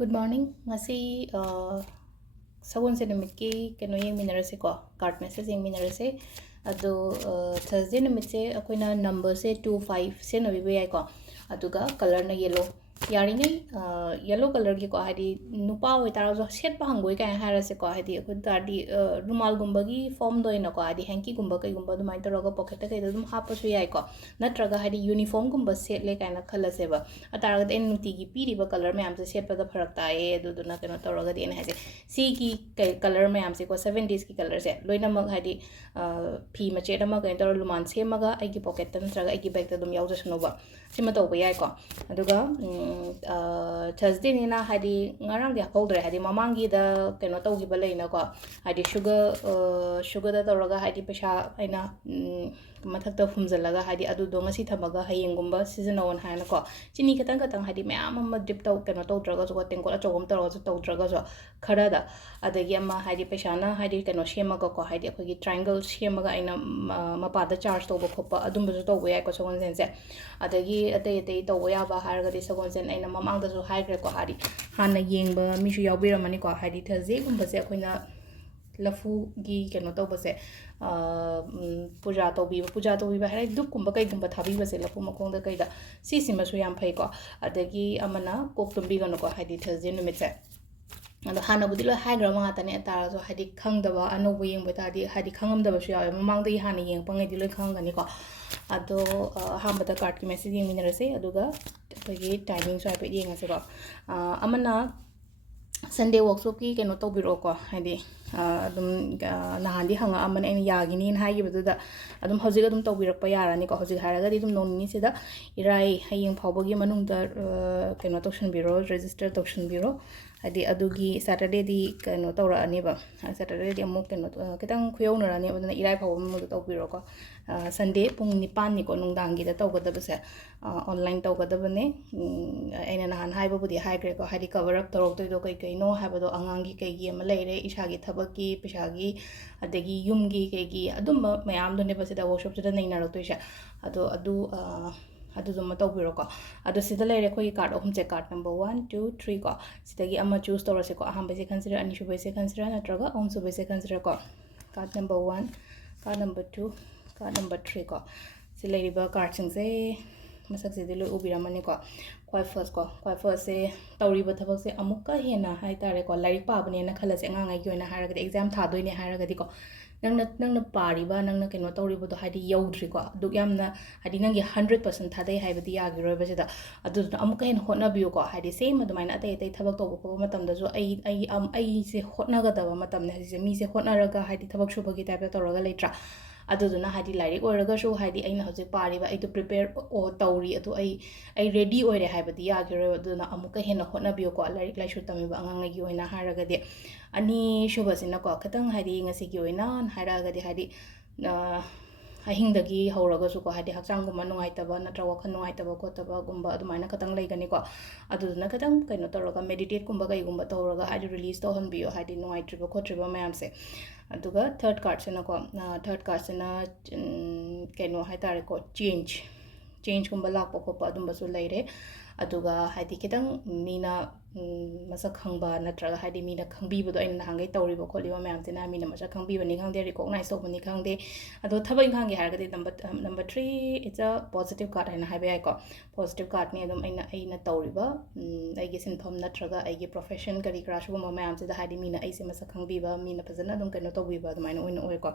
Good morning. Ngasi sagun se namit ki keno yeng minarase ko card message yeng minarase ado Thursday namit se akoina number se 25 se nabi be ai ko aduga color na yellow yari ngai yellow color ki ko hadi nupa oi tara jo set pa hangoi ka harase ko hadi akun tadi rumal gumba gi form do ina ko hadi hanky gumba kai gumba du mai taraga pocket kai dum hapa su yai ko natraga hadi uniform gumba set le kaina khalase ba atara ga en nuti gi piri ba color me am se set pa da pharak ta e du du na keno taraga di en haise si ki color me am se ko 7 days ki color se loina mag hadi phi ma che da ma kai tar luman se maga ai gi pocket tan traga ai gi bag ta dum yaw jasno ba sima to ba yai ko aduga Thursday nina hadi ngarang dia powder hadi mamangi da keno tawgi balai na ko hadi sugar da tawraga hadi pesha aina mathak ta humjalaga hadi adu do ngasi thamaga hayengumba season on haina ko chini katang katang hadi mayam amma dip taw keno tawdraga jo tengko achogum tawraga jo tawdraga jo khara da adagi amma hadi pesha na hadi keno shemaga ko hadi akogi triangle shemaga aina mapa da charge tawba khopa adum jo tawba yai ko sogon sense adagi atei tawba ya ba harga di sogon sen aina mamang da jo haigre ko hadi hana yengba mishu yawbiramani ko hadi Thursday gumba se akoina lafu gi keno tawba se puja tawbi ba hai duk kumba kai gumba thabi ba se lafu makong da kai da si masu yam phai ko adagi amana kok tumbi gano ko hadi Thursday numit se ado hana budi lo haigra ma ta ne atara so hadi khangdaba anobu yengba ta di hadi khangamdaba su yawe mamang da hana yeng pangai di lo khangani ko ado hambata card ki message yeng minarase aduga akogi timing so ape yeng ase ko amana Sunday workshop ki keno tawbiro ko hadi adum nahandi hanga amana en yagini en haigi beduda adum hojig adum tawbirakpa yarani ko hojig haraga di dum nonni sida irai hayeng phawbagi manungda keno tawshan biro register tawshan biro hadi adugi Saturday di keno tawra ani ba Saturday di amuk keno kitang khuyona rani aduna irai phawbam mu tawbiro ko Sunday pung 9 ni ko nungdangi da tawgadabase online tawgadabane aina nahan haiba budi haigre ko hadi cover up torok to kai no habado angangi kai gi ama leire isagi thabaki pisagi adagi yumgi kai gi adum mayam do ne basida workshop da nei na rotoisha adu dum tawbiro ko adu sida leire khoi card ohum che card number 1 2 3 ko sidagi ama choose torase ko aham base consider ani shu base consider natraga om su base consider ko card number 1 card number 2 card number 3 ko silai ba card sing se masak se dilo ubiramani ko kwai first se tawri ba thabak se amukka hena hai tare ko larik pa bane na khala se ngai gi na haraga exam tha doi ne haraga di ko nangna pari ba nangna keno tawri ba do hadi yawdri ko duk yamna hadi nangi 100% thadai hai ba di yagi roi ba se da adu amukka hen hotna biu ko hadi same adumaina atei thabak to ko matam da jo ai se hotna ga da ba matam ne se mi se hotna raga hadi thabak shu ba gi type to raga leitra aduduna hadi larik oraga shu hadi aina hoje pari ba ai to prepare o tawri adu ai ready oire haibadi yagiro aduna amuka hena hotna biyo ko larik lai shu tami ba angang gi oina haraga de ani shubasina ko katang hadi ngasi gi oina haraga de hadi ahingdagi hawraga su ko hadi hakchang gumma nungai taba natra wakhan nungai taba ko taba gumba adumaina katang laigani ko aduduna katang kaino toroga meditate gumba kai gumba tawraga hadi release to honbiyo hadi nungai triba ko triba mayam se aduga third card sena ko third card sena kaino hai tare ko change gumba lakpa khopa adumba su leire aduga hadi kitang mina masak khangba natraga hadi mina khangbi bodo aina hangai tawriba kholiba mayam sena mina masak khangbi bani khangde recognize to bani khangde ado thabai khangi hargade number 3 it's a positive card aina haiba ai ko positive card ni adum aina tawriba aigi sinpham natraga aigi profession kari kra shuguma mayam sida hadi mina aise masak khangbiba mina phajana adum kano tawbiba adumaina oina oi ko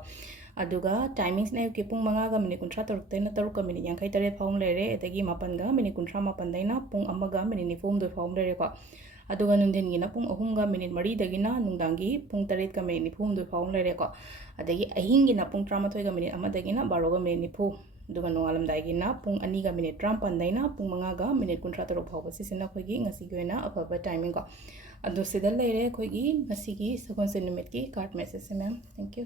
aduga timings na ke pung 5 ga minute 13 taina 3 ka minute 38 phawm leire etagi 8 ga minute 38 daina pung 1 ga minute 4 phawm leire ko aduga nundin gina pung 3 ga minute 3 dagina nungdangi pung 8 ka minute 4 phawm leire ko adagi ahingina pung 13 ga minute 1 dagina 12 ga minute 4 duga noalam daigina pung 2 ga minute 13 daina pung 5 ga minute 13 phawba sisina khoigi ngasi goina afaba timing ko adu sida leire khoigi ngasi gi second numit ki card message ma'am thank you